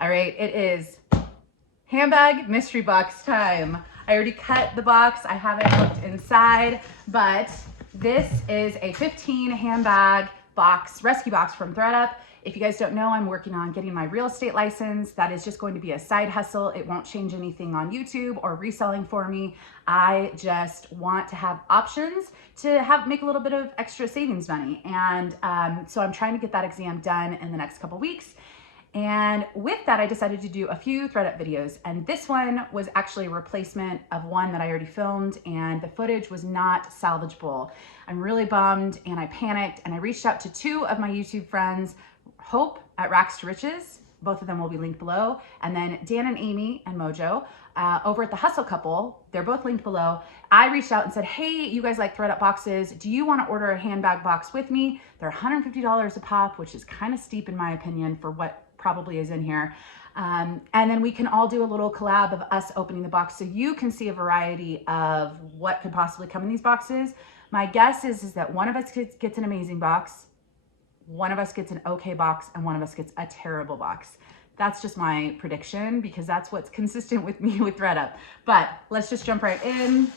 All right, it is handbag mystery box time. I already cut the box. I haven't looked inside, but this is a 15 handbag box, rescue box from ThredUp. If you guys don't know, I'm working on getting my real estate license. That is just going to be a side hustle. It won't change anything on YouTube or reselling for me. I just want to have options to make a little bit of extra savings money. And so I'm trying to get that exam done in the next couple weeks. And with that, I decided to do a few ThredUp videos. And this one was actually a replacement of one that I already filmed, and the footage was not salvageable. I'm really bummed, and I panicked, and I reached out to two of my YouTube friends, Hope at Racks to Riches. Both of them will be linked below. And then Dan and Amy and Mojo over at the Hustle Couple. They're both linked below. I reached out and said, hey, you guys like ThredUp boxes. Do you want to order a handbag box with me? They're $150 a pop, which is kind of steep in my opinion for what probably is in here. And then we can all do a little collab of us opening the box so you can see a variety of what could possibly come in these boxes. My guess is that one of us gets an amazing box, one of us gets an okay box, and one of us gets a terrible box. That's just my prediction because that's what's consistent with me with ThredUp. But let's just jump right in.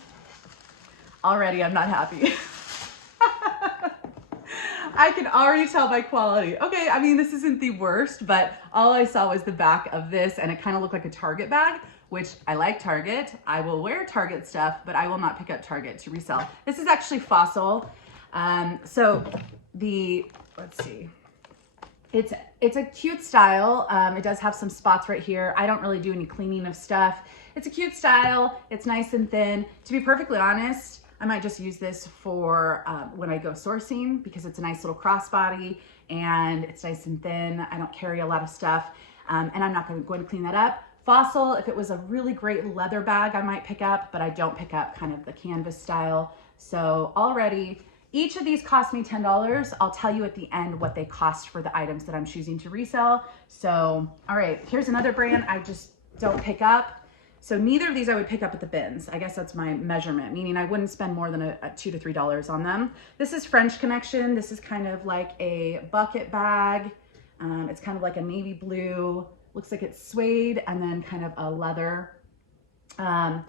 Already, I'm not happy. I can already tell by quality. Okay, I mean, this isn't the worst, but all I saw was the back of this, and it kind of looked like a Target bag, which I like Target. I will wear Target stuff, but I will not pick up Target to resell. This is actually Fossil. So let's see. It's a cute style. It does have some spots right here. I don't really do any cleaning of stuff. It's a cute style. It's nice and thin. To be perfectly honest, I might just use this for when I go sourcing because it's a nice little crossbody and it's nice and thin. I don't carry a lot of stuff and I'm not going to clean that up. Fossil, if it was a really great leather bag, I might pick up, but I don't pick up kind of the canvas style. So already, each of these cost me $10. I'll tell you at the end what they cost for the items that I'm choosing to resell. So, all right, here's another brand I just don't pick up. So neither of these I would pick up at the bins. I guess that's my measurement, meaning I wouldn't spend more than a $2 to $3 on them. This is French Connection. This is kind of like a bucket bag. It's kind of like a navy blue. Looks like it's suede and then kind of a leather. I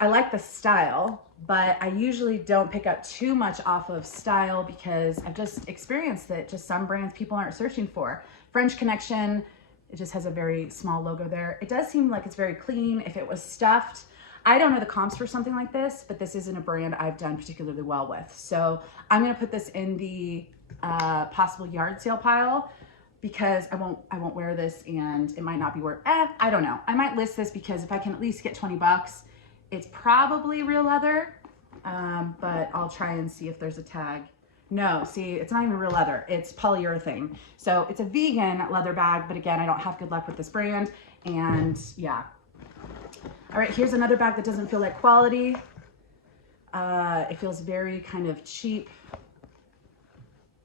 like the style, but I usually don't pick up too much off of style because I've just experienced that just some brands people aren't searching for. French Connection, it just has a very small logo there. It does seem like it's very clean. If it was stuffed, I don't know the comps for something like this, but this isn't a brand I've done particularly well with. So I'm gonna put this in the possible yard sale pile because I won't wear this and it might not be worth, I don't know. I might list this because if I can at least get 20 bucks, it's probably real leather, but I'll try and see if there's a tag. No, see, it's not even real leather. It's polyurethane. So it's a vegan leather bag, but again, I don't have good luck with this brand. And yeah. All right, here's another bag that doesn't feel like quality. It feels very kind of cheap.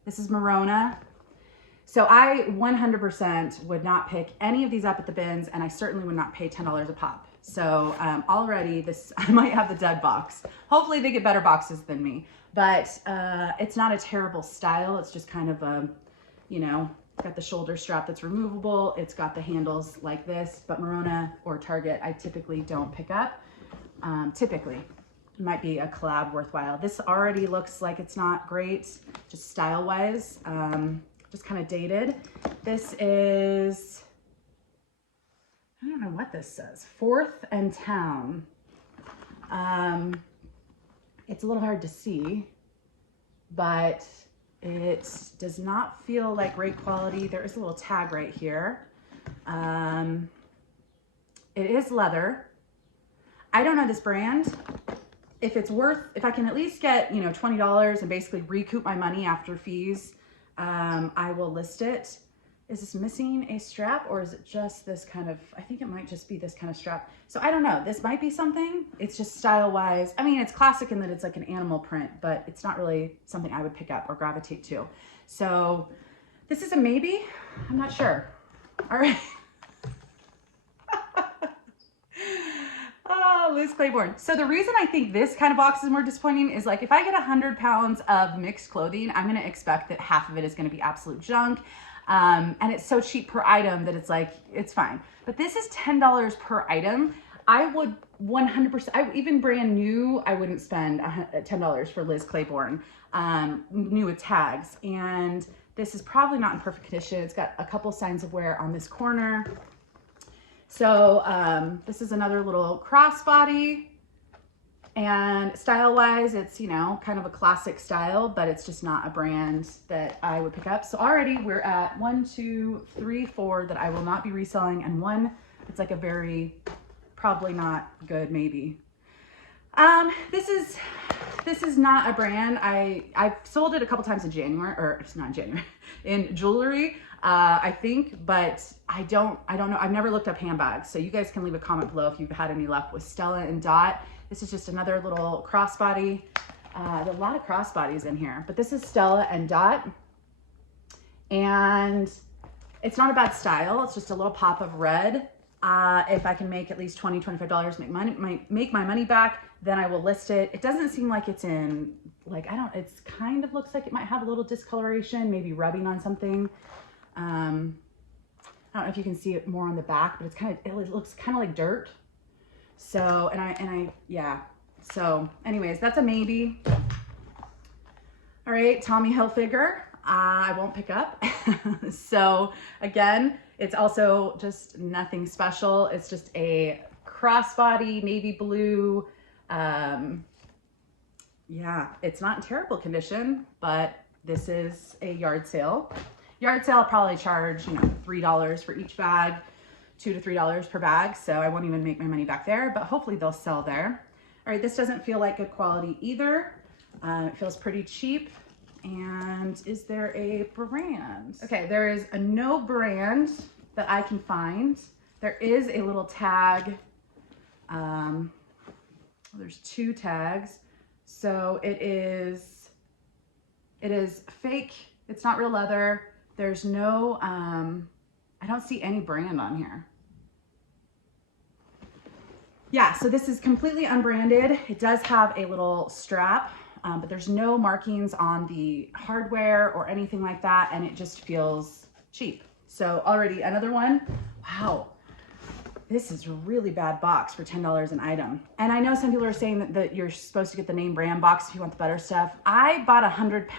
This is Merona. So I 100% would not pick any of these up at the bins, and I certainly would not pay $10 a pop. So already I might have the dud box. Hopefully they get better boxes than me. But it's not a terrible style. It's just kind of a, you know, got the shoulder strap that's removable. It's got the handles like this, but Merona or Target, I typically don't pick up. Typically, it might be a collab worthwhile. This already looks like it's not great, just style-wise, just kind of dated. This is, I don't know what this says, 4th and Town. It's a little hard to see, but it does not feel like great quality. There is a little tag right here. It is leather. I don't know this brand. If I can at least get, you know, $20 and basically recoup my money after fees, I will list it. Is this missing a strap or is it just this kind of, I think it might just be this kind of strap. So I don't know, this might be something. It's just style wise. I mean, it's classic in that it's like an animal print, but it's not really something I would pick up or gravitate to. So this is a maybe, I'm not sure. All right. Oh, Liz Claiborne. So the reason I think this kind of box is more disappointing is like if I get 100 pounds of mixed clothing, I'm going to expect that half of it is going to be absolute junk. And it's so cheap per item that it's like, it's fine. But this is $10 per item. I would 100%, even brand new, I wouldn't spend $10 for Liz Claiborne, new with tags. And this is probably not in perfect condition. It's got a couple signs of wear on this corner. So this is another little crossbody. And style-wise, it's, you know, kind of a classic style, but it's just not a brand that I would pick up. So already we're at 1, 2, 3, 4 that I will not be reselling, and one it's like a very, probably not good, maybe. This is not a brand. I've sold it a couple times in January, or it's not in January, in jewelry, I think, but I don't know. I've never looked up handbags. So you guys can leave a comment below if you've had any luck with Stella and Dot. This is just another little crossbody. There's a lot of crossbodies in here, but this is Stella and Dot. And it's not a bad style. It's just a little pop of red. If I can make at least $20, $25, make my money back, then I will list it. It doesn't seem like it's in, like, it's kind of looks like it might have a little discoloration, maybe rubbing on something. I don't know if you can see it more on the back, but it looks kind of like dirt. So, yeah. So anyways, that's a maybe. All right, Tommy Hilfiger, I won't pick up. So again, it's also just nothing special. It's just a crossbody, navy blue. Yeah, it's not in terrible condition, but this is a yard sale. Yard sale, I'll probably charge, you know, $3 for each bag, $2 to $3 per bag. So I won't even make my money back there, but hopefully they'll sell there. All right, this doesn't feel like good quality either. It feels pretty cheap. And is there a brand? Okay, there is no brand that I can find. There is a little tag. There's 2 tags. So it is fake. It's not real leather. There's no, I don't see any brand on here. Yeah, so this is completely unbranded. It does have a little strap, but there's no markings on the hardware or anything like that, and it just feels cheap. So already another one. Wow, this is a really bad box for $10 an item. And I know some people are saying that you're supposed to get the name brand box if you want the better stuff. I bought 100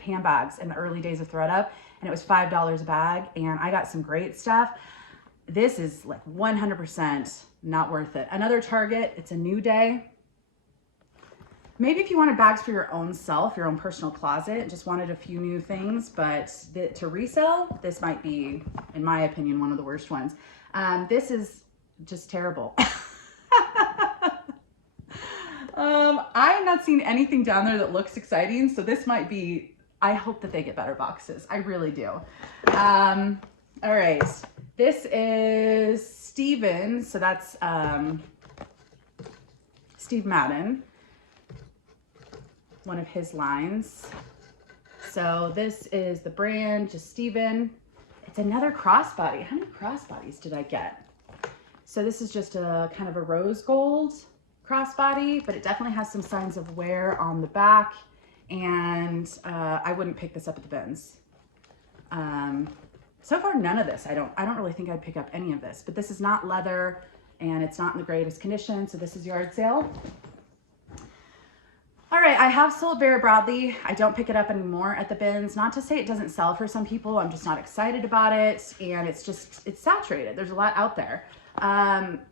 handbags in the early days of ThredUp, and it was $5 a bag, and I got some great stuff. This is like 100% not worth it. Another Target, it's a new day. Maybe if you wanted bags for your own self, your own personal closet, just wanted a few new things, but to resell, this might be, in my opinion, one of the worst ones. This is just terrible. I'm not seeing anything down there that looks exciting, so this might be, I hope that they get better boxes. I really do. All right, this is Steven, so that's Steve Madden, one of his lines. So this is the brand, just Steven. It's another crossbody. How many crossbodies did I get? So this is just a kind of a rose gold crossbody, but it definitely has some signs of wear on the back, and I wouldn't pick this up at the bins. So far, none of this. I don't really think I'd pick up any of this, but this is not leather and it's not in the greatest condition. So this is yard sale. All right, I have sold Vera Bradley. I don't pick it up anymore at the bins. Not to say it doesn't sell for some people. I'm just not excited about it, and it's saturated. There's a lot out there.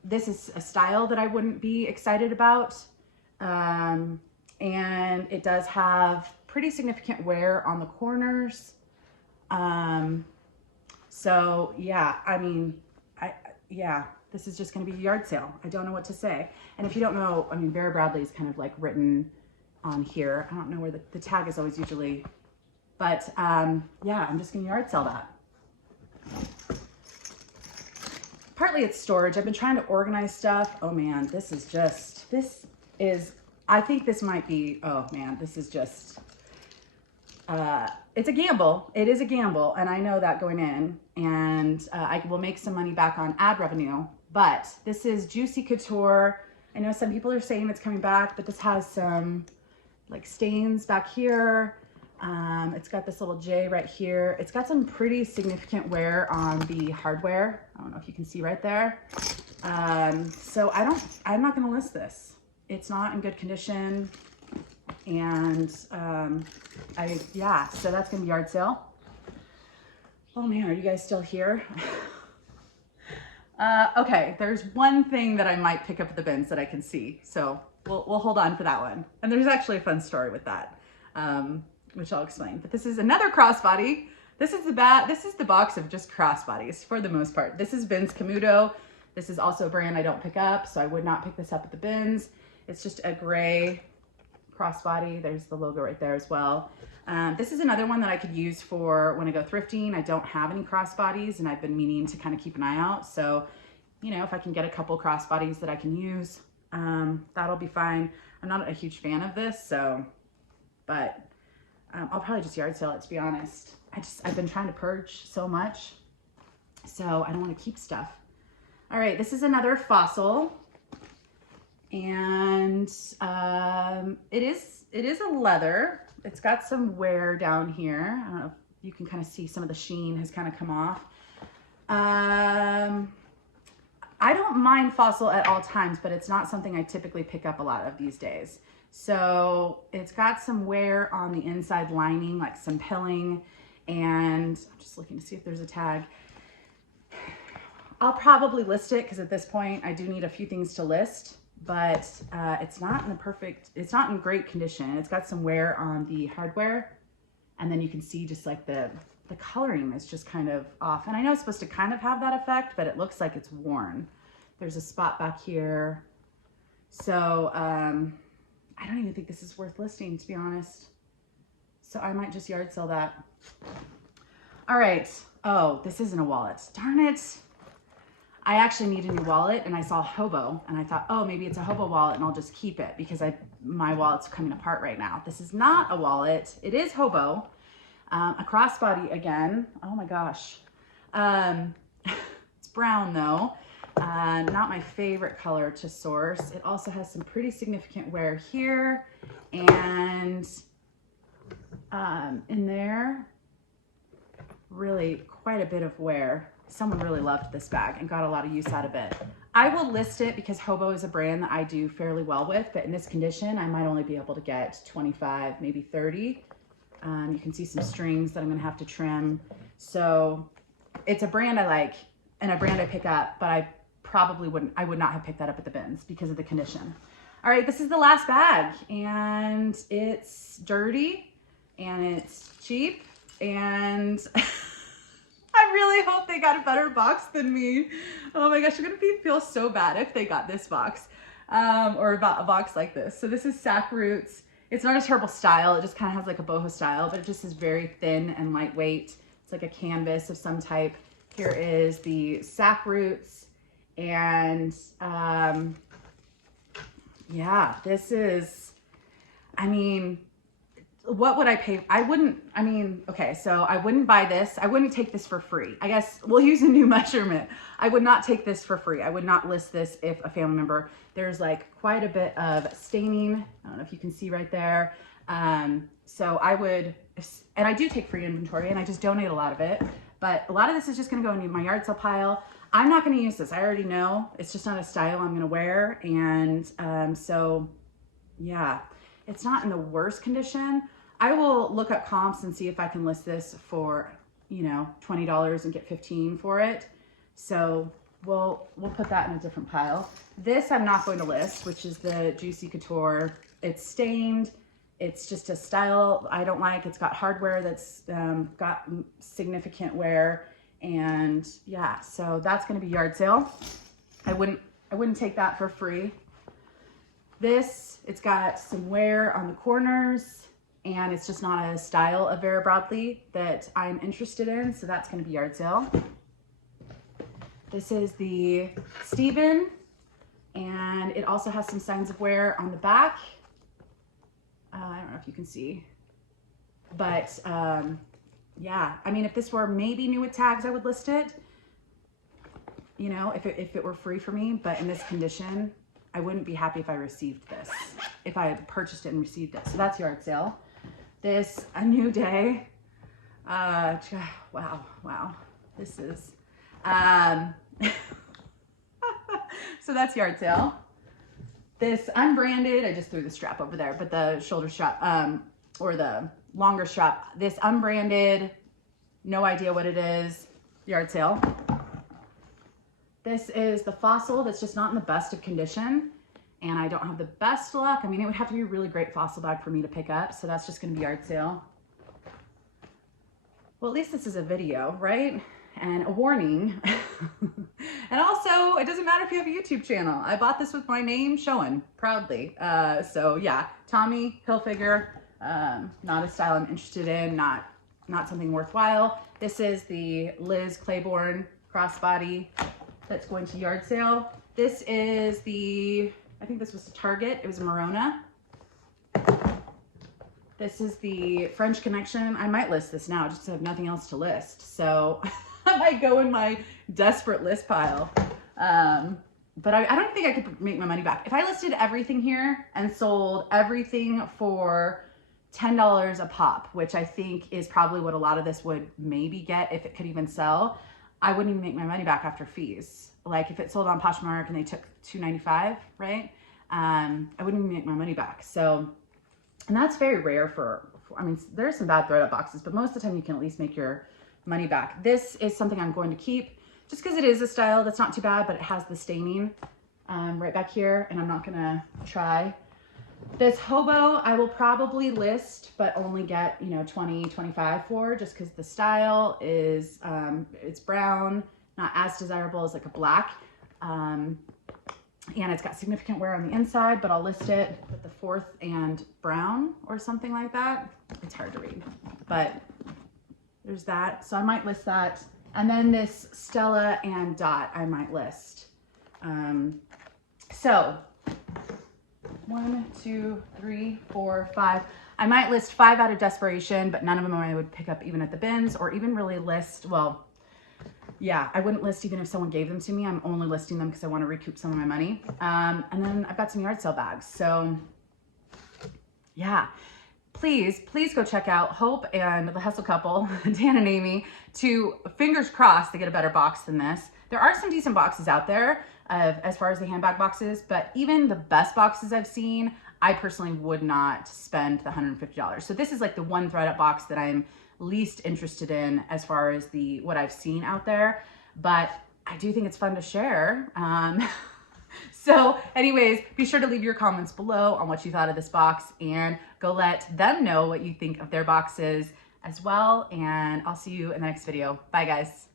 This is a style that I wouldn't be excited about. And it does have pretty significant wear on the corners. So yeah, I mean, yeah, this is just gonna be a yard sale. I don't know what to say. And if you don't know, I mean, Vera Bradley is kind of like written on here. I don't know where the tag is always usually, but yeah, I'm just gonna yard sell that. Partly it's storage. I've been trying to organize stuff. Oh man, I think this might be, oh man, this is just, it's a gamble. It is a gamble, and I know that going in, and I will make some money back on ad revenue, but this is Juicy Couture. I know some people are saying it's coming back, but this has some like stains back here. It's got this little J right here. It's got some pretty significant wear on the hardware. I don't know if you can see right there. So I'm not gonna list this. It's not in good condition. And yeah, so that's gonna be yard sale. Oh man, are you guys still here? Okay, there's one thing that I might pick up at the bins that I can see. So we'll hold on for that one. And there's actually a fun story with that, which I'll explain. But this is another crossbody. This is the box of just crossbodies for the most part. This is Vince Camuto. This is also a brand I don't pick up, so I would not pick this up at the bins. It's just a gray crossbody. There's the logo right there as well. This is another one that I could use for when I go thrifting. I don't have any crossbodies and I've been meaning to kind of keep an eye out. So, you know, if I can get a couple crossbodies that I can use, that'll be fine. I'm not a huge fan of this, so, but I'll probably just yard sale it, to be honest. I've been trying to purge so much, so I don't want to keep stuff. All right, this is another Fossil, and it is a leather. It's got some wear down here. I don't know if you can kind of see some of the sheen has kind of come off. I don't mind Fossil at all times, but it's not something I typically pick up a lot of these days. So it's got some wear on the inside lining, like some pilling, and I'm just looking to see if there's a tag. I'll probably list it because at this point I do need a few things to list, but it's not in great condition. It's got some wear on the hardware, and then you can see just like the coloring is just kind of off. And I know it's supposed to kind of have that effect, but it looks like it's worn. There's a spot back here. So I don't even think this is worth listing, to be honest. So I might just yard sell that. All right. Oh, this isn't a wallet. Darn it. I actually need a new wallet, and I saw Hobo, and I thought, oh, maybe it's a Hobo wallet and I'll just keep it because my wallet's coming apart right now. This is not a wallet. It is Hobo. A crossbody again. Oh my gosh. It's brown though. Not my favorite color to source. It also has some pretty significant wear here, and in there, really quite a bit of wear. Someone really loved this bag and got a lot of use out of it. I will list it because Hobo is a brand that I do fairly well with, but in this condition, I might only be able to get 25, maybe 30. You can see some strings that I'm gonna have to trim. So it's a brand I like and a brand I pick up, but I would not have picked that up at the bins because of the condition. All right, this is the last bag, and it's dirty and it's cheap, and I really hope they got a better box than me. Oh my gosh, I'm gonna feel so bad if they got this box, or about a box like this. So this is Sack Roots. It's not a terrible style. It just kind of has like a boho style, but it just is very thin and lightweight. It's like a canvas of some type. Here is the Sack Roots, and yeah, this is, I mean, what would I pay? Okay, so I wouldn't buy this. I wouldn't take this for free. I guess we'll use a new measurement. I would not take this for free. I would not list this if a family member, there's like quite a bit of staining. I don't know if you can see right there. So I would, and I do take free inventory and I just donate a lot of it, but a lot of this is just gonna go into my yard sale pile. I'm not gonna use this. I already know it's just not a style I'm gonna wear. And so yeah, it's not in the worst condition. I will look up comps and see if I can list this for, you know, $20 and get 15 for it. So we'll put that in a different pile. This I'm not going to list, which is the Juicy Couture. It's stained. It's just a style I don't like. It's got hardware that's got significant wear, and yeah, so that's going to be yard sale. I wouldn't take that for free. This, it's got some wear on the corners, and it's just not a style of Vera Bradley that I'm interested in, so that's going to be yard sale. This is the Steven, and it also has some signs of wear on the back. I don't know if you can see, but yeah, I mean, if this were maybe new with tags, I would list it, you know, if it were free for me, but in this condition, I wouldn't be happy if I received this, if I purchased it and received it. So that's yard sale. This, A New Day. Wow. This is, so that's yard sale. This unbranded, I just threw the strap over there, but the shoulder strap, or the longer strap, this unbranded, no idea what it is, yard sale. This is the Fossil that's just not in the best of condition, and I don't have the best luck. I mean, it would have to be a really great Fossil bag for me to pick up, so that's just gonna be yard sale. Well, at least this is a video, right? And a warning. And also, it doesn't matter if you have a YouTube channel. I bought this with my name showing proudly. So yeah, Tommy Hilfiger, not a style I'm interested in, not something worthwhile. This is the Liz Claiborne crossbody that's going to yard sale. This is the, I think this was a Target. It was a Merona. This is the French Connection. I might list this now just to have nothing else to list. So I might go in my desperate list pile. But I don't think I could make my money back. If I listed everything here and sold everything for $10 a pop, which I think is probably what a lot of this would maybe get if it could even sell, I wouldn't even make my money back after fees. Like if it sold on Poshmark and they took $2.95, right? I wouldn't even make my money back. So, and that's very rare for I mean, there's some bad ThredUp boxes, but most of the time you can at least make your money back. This is something I'm going to keep just because it is a style that's not too bad, but it has the staining right back here, and I'm not gonna try. This Hobo I will probably list, but only get, you know, 20, 25 for, just because the style is, it's brown, not as desirable as like a black. And it's got significant wear on the inside, but I'll list it with the 4th and brown or something like that. It's hard to read, but there's that. So I might list that. And then this Stella and Dot I might list. So 1, 2, 3, 4, 5. I might list 5 out of desperation, but none of them I would pick up even at the bins or even really list, well, yeah, I wouldn't list even if someone gave them to me. I'm only listing them because I want to recoup some of my money. And then I've got some yard sale bags. So yeah, please go check out Hope and the Hustle Couple, Dan and Amy, to, fingers crossed, they get a better box than this. There are some decent boxes out there as far as the handbag boxes, but even the best boxes I've seen, I personally would not spend the $150. So this is like the one ThredUp box that I'm least interested in as far as what I've seen out there, but I do think it's fun to share. So anyways, be sure to leave your comments below on what you thought of this box, and go let them know what you think of their boxes as well. And I'll see you in the next video. Bye guys.